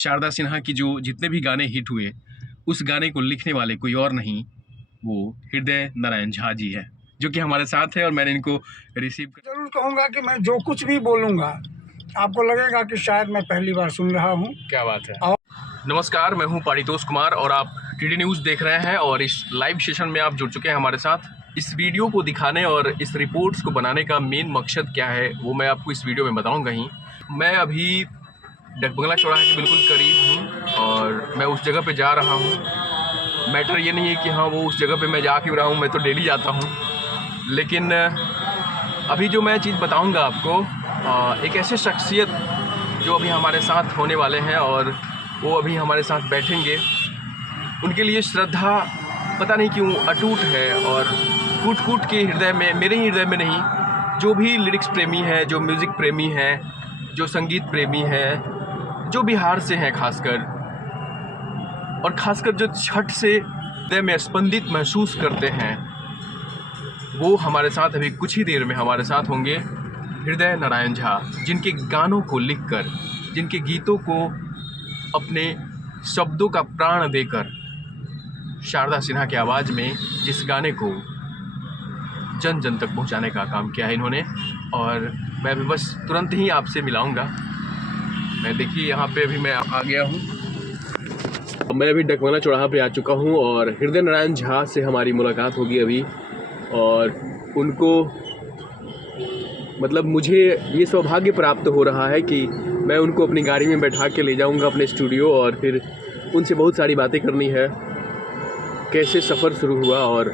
शारदा सिन्हा की जो जितने भी गाने हिट हुए, उस गाने को लिखने वाले कोई और नहीं, वो हृदय नारायण झा जी है, जो कि हमारे साथ है। और मैंने इनको रिसीव जरूर कहूँगा कि मैं जो कुछ भी बोलूँगा आपको लगेगा कि शायद मैं पहली बार सुन रहा हूँ। क्या बात है। नमस्कार, मैं हूँ पारितोष कुमार और आप टीडी न्यूज़ देख रहे हैं और इस लाइव सेशन में आप जुड़ चुके हैं हमारे साथ। इस वीडियो को दिखाने और इस रिपोर्ट्स को बनाने का मेन मकसद क्या है वो मैं आपको इस वीडियो में बताऊंगा ही। मैं अभी डकबंगला चौराहे के बिल्कुल करीब हूँ और मैं उस जगह पे जा रहा हूँ। मैटर ये नहीं है कि हाँ वो उस जगह पे मैं जा क्यों रहा हूँ, मैं तो डेली जाता हूँ। लेकिन अभी जो मैं चीज़ बताऊँगा आपको, एक ऐसे शख्सियत जो अभी हमारे साथ होने वाले हैं और वो अभी हमारे साथ बैठेंगे, उनके लिए श्रद्धा पता नहीं क्यों अटूट है और कूट कूट के हृदय में, मेरे ही हृदय में नहीं, जो भी लिरिक्स प्रेमी है, जो म्यूज़िक प्रेमी है, जो संगीत प्रेमी है, जो बिहार से हैं खासकर, और खासकर जो छठ से हृदय में स्पंदित महसूस करते हैं, वो हमारे साथ अभी कुछ ही देर में हमारे साथ होंगे हृदय नारायण झा, जिनके गानों को लिखकर, जिनके गीतों को अपने शब्दों का प्राण देकर शारदा सिन्हा की आवाज़ में जिस गाने को जन जन तक पहुंचाने का काम किया है इन्होंने। और मैं अभी बस तुरंत ही आपसे मिलाऊंगा। मैं देखिए यहाँ पे अभी मैं आ गया हूँ। मैं अभी डकबंगला चौराहा पे आ चुका हूँ और हृदय नारायण झा से हमारी मुलाकात होगी अभी। और उनको मतलब मुझे ये सौभाग्य प्राप्त हो रहा है कि मैं उनको अपनी गाड़ी में बैठा के ले जाऊंगा अपने स्टूडियो और फिर उनसे बहुत सारी बातें करनी है। कैसे सफ़र शुरू हुआ और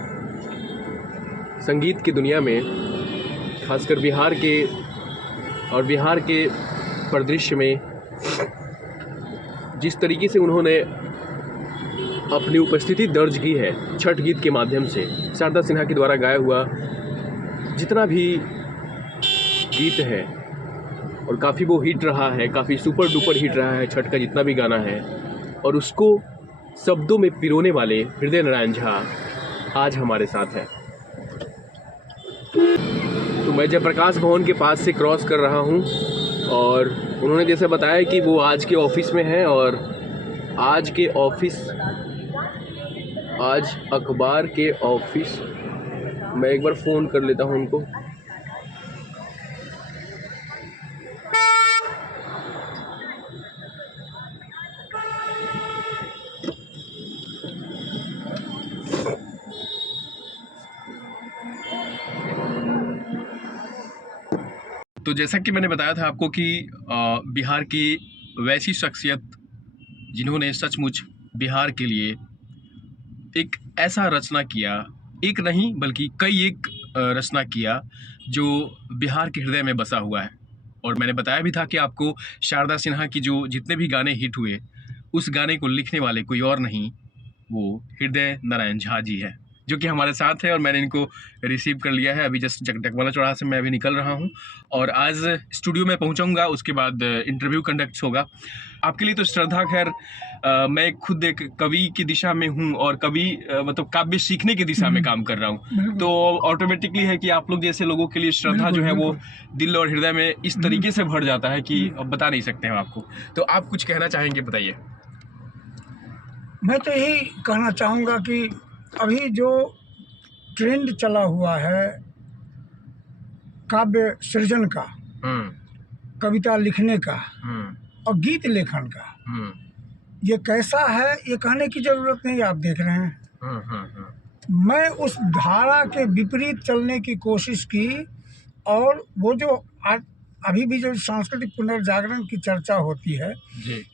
संगीत की दुनिया में, खासकर बिहार के परिदृश्य में, जिस तरीके से उन्होंने अपनी उपस्थिति दर्ज की है छठ गीत के माध्यम से, शारदा सिन्हा के द्वारा गाया हुआ जितना भी गीत है, और काफ़ी वो हिट रहा है, काफ़ी सुपर डुपर हिट रहा है छठ का जितना भी गाना है, और उसको शब्दों में पिरोने वाले हृदय नारायण झा आज हमारे साथ हैं। तो मैं जयप्रकाश भवन के पास से क्रॉस कर रहा हूँ और उन्होंने जैसे बताया कि वो आज के ऑफिस में हैं और आज अखबार के ऑफिस, मैं एक बार फ़ोन कर लेता हूँ उनको। तो जैसा कि मैंने बताया था आपको कि बिहार की वैसी शख्सियत जिन्होंने सचमुच बिहार के लिए एक ऐसा रचना किया, एक नहीं बल्कि कई एक रचना किया जो बिहार के हृदय में बसा हुआ है। और मैंने बताया भी था कि आपको शारदा सिन्हा की जो जितने भी गाने हिट हुए, उस गाने को लिखने वाले कोई और नहीं, वो हृदय नारायण झा जी है, जो कि हमारे साथ है। और मैंने इनको रिसीव कर लिया है। अभी जस्ट डकबंगला चौराहा से मैं अभी निकल रहा हूँ और आज स्टूडियो में पहुँचाऊँगा, उसके बाद इंटरव्यू कंडक्ट होगा। आपके लिए तो श्रद्धा, खैर मैं खुद एक कवि की दिशा में हूँ और कवि मतलब काव्य सीखने की दिशा में काम कर रहा हूँ, तो ऑटोमेटिकली है कि आप लोग जैसे लोगों के लिए श्रद्धा जो है वो दिल और हृदय में इस तरीके से भर जाता है कि अब बता नहीं सकते हम आपको। तो आप कुछ कहना चाहेंगे, बताइए। मैं तो यही कहना चाहूँगा कि अभी जो ट्रेंड चला हुआ है काव्य सृजन का, कविता लिखने का और गीत लेखन का, ये कैसा है ये कहने की ज़रूरत नहीं, आप देख रहे हैं। मैं उस धारा के विपरीत चलने की कोशिश की और वो जो अभी भी जो सांस्कृतिक पुनर्जागरण की चर्चा होती है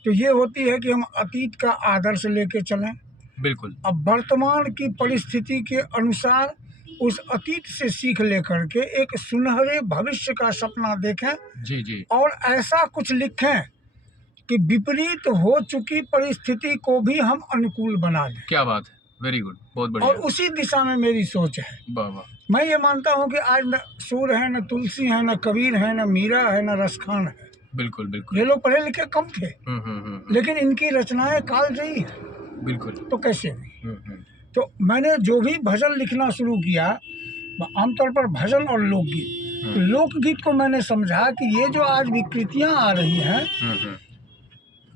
तो ये होती है कि हम अतीत का आदर्श लेके चलें। बिल्कुल। अब वर्तमान की परिस्थिति के अनुसार उस अतीत से सीख लेकर के एक सुनहरे भविष्य का सपना देखें जी। और ऐसा कुछ लिखें कि विपरीत हो चुकी परिस्थिति को भी हम अनुकूल बना दें। क्या बात है, वेरी गुड, बहुत बढ़िया। और उसी दिशा में मेरी सोच है। मैं ये मानता हूँ कि आज न सूर है, न तुलसी है, न कबीर है, न मीरा है, न रसखान है। बिल्कुल बिल्कुल। ये लोग पढ़े लिखे कम थे, लेकिन इनकी रचनाएं कालजयी है। बिल्कुल। तो कैसे हुई? तो मैंने जो भी भजन लिखना शुरू किया, आमतौर पर भजन और लोकगीत, तो लोकगीत को मैंने समझा कि ये जो आज विकृतियां आ रही हैं,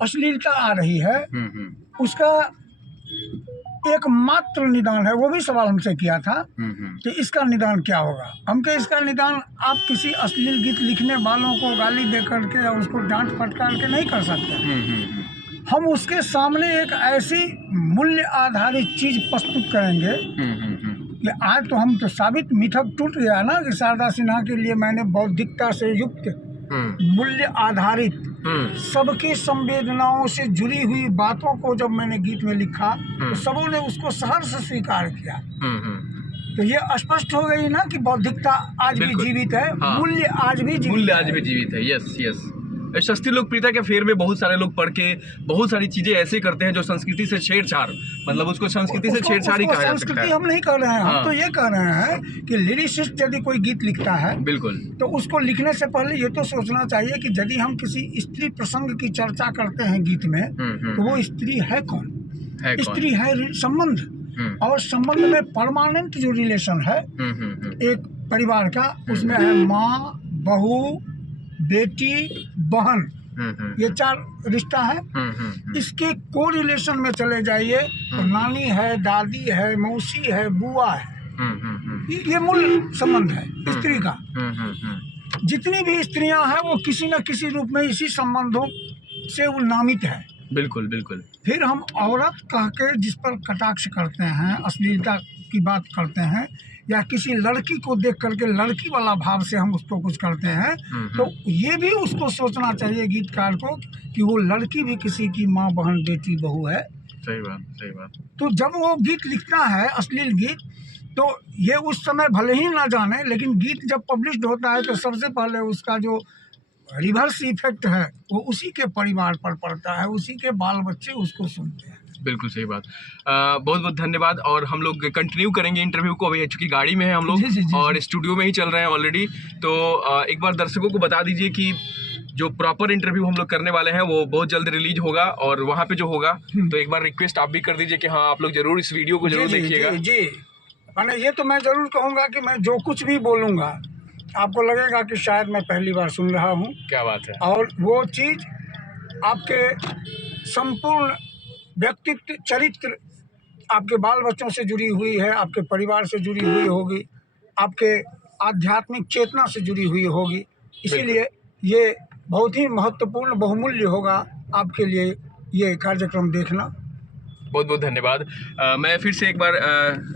अश्लीलता आ रही है, उसका एकमात्र निदान है। वो भी सवाल हमसे किया था कि इसका निदान क्या होगा। हम कहे इसका निदान आप किसी अश्लील गीत लिखने वालों को गाली दे करके या उसको डांट फटकार के नहीं कर सकते। हम उसके सामने एक ऐसी मूल्य आधारित चीज प्रस्तुत करेंगे कि आज तो हम तो साबित मिथक टूट गया ना कि शारदा सिन्हा के लिए मैंने बौद्धिकता से युक्त मूल्य आधारित सबकी संवेदनाओं से जुड़ी हुई बातों को जब मैंने गीत में लिखा तो सबों ने उसको सहर्ष स्वीकार किया। तो ये स्पष्ट हो गई ना कि बौद्धिकता आज भी जीवित है। हाँ। मूल्य आज भी जीवित है। Yes yes. शस्त्री लोकप्रियता के फेर में बहुत सारे लोग पढ़ के बहुत सारी चीजें ऐसे करते हैं जो संस्कृति से छेड़छाड़, मतलब उसको संस्कृति से छेड़छाड़ ही कहा जा सकता है। संस्कृति हम नहीं कर रहे हैं। हम तो ये कह रहे हैं कि लिरिसिस्ट यदि कोई गीत लिखता है बिल्कुल तो उसको लिखने से पहले ये तो सोचना चाहिए कि यदि हम किसी स्त्री प्रसंग की चर्चा करते हैं गीत में तो वो स्त्री है कौन? स्त्री है संबंध, और संबंध में परमानेंट जो रिलेशन है एक परिवार का, उसमें है माँ, बहू, बेटी, बहन, ये 4 रिश्ता है। इसके को रिलेशन में चले जाइए तो नानी है, दादी है, मौसी है, बुआ है। ये मूल संबंध है स्त्री का। जितनी भी स्त्रियां हैं वो किसी न किसी रूप में इसी संबंधों से वो नामित है। बिल्कुल बिल्कुल। फिर हम औरत कह के जिस पर कटाक्ष करते हैं, अश्लीलता की बात करते हैं, या किसी लड़की को देख करके लड़की वाला भाव से हम उसको कुछ करते हैं, तो ये भी उसको सोचना चाहिए गीतकार को कि वो लड़की भी किसी की माँ, बहन, बेटी, बहू है। सही बात, सही बात। तो जब वो गीत लिखता है अश्लील गीत, तो ये उस समय भले ही ना जाने, लेकिन गीत जब पब्लिश्ड होता है तो सबसे पहले उसका जो रिवर्स इफेक्ट है वो उसी के परिवार पर पड़ता है, उसी के बाल बच्चे उसको सुनते हैं। बिल्कुल सही बात। बहुत बहुत धन्यवाद। और हम लोग कंटिन्यू करेंगे इंटरव्यू को, अभी चूँकि गाड़ी में है हम लोग जी। और स्टूडियो में ही चल रहे हैं ऑलरेडी। तो एक बार दर्शकों को बता दीजिए कि जो प्रॉपर इंटरव्यू हम लोग करने वाले हैं वो बहुत जल्द रिलीज होगा, और वहाँ पे जो होगा तो एक बार रिक्वेस्ट आप भी कर दीजिए कि हाँ आप लोग जरूर इस वीडियो को जरूर देखिएगा। जी, मैंने ये तो मैं ज़रूर कहूँगा कि मैं जो कुछ भी बोलूँगा आपको लगेगा कि शायद मैं पहली बार सुन रहा हूँ। क्या बात है। और वो चीज़ आपके संपूर्ण व्यक्तित्व, चरित्र, आपके बाल बच्चों से जुड़ी हुई है, आपके परिवार से जुड़ी हुई होगी, आपके आध्यात्मिक चेतना से जुड़ी हुई होगी। इसीलिए ये बहुत ही महत्वपूर्ण, बहुमूल्य होगा आपके लिए ये कार्यक्रम देखना। बहुत बहुत धन्यवाद। मैं फिर से एक बार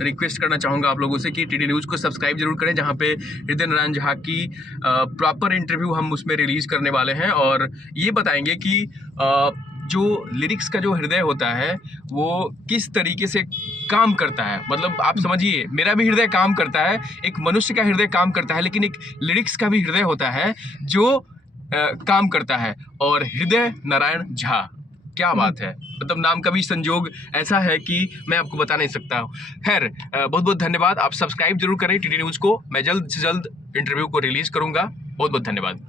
रिक्वेस्ट करना चाहूँगा आप लोगों से कि टीडी न्यूज़ को सब्सक्राइब जरूर करें, जहाँ पे हृदय नारायण झा की प्रॉपर इंटरव्यू हम उसमें रिलीज़ करने वाले हैं, और ये बताएंगे कि जो लिरिक्स का जो हृदय होता है वो किस तरीके से काम करता है। मतलब आप समझिए, मेरा भी हृदय काम करता है, एक मनुष्य का हृदय काम करता है, लेकिन एक लिरिक्स का भी हृदय होता है जो काम करता है। और हृदय नारायण झा, क्या बात है, मतलब नाम का भी संजोग ऐसा है कि मैं आपको बता नहीं सकता हूँ। खैर, बहुत बहुत धन्यवाद। आप सब्सक्राइब जरूर करें टीडी न्यूज़ को। मैं जल्द से जल्द इंटरव्यू को रिलीज़ करूँगा। बहुत बहुत धन्यवाद।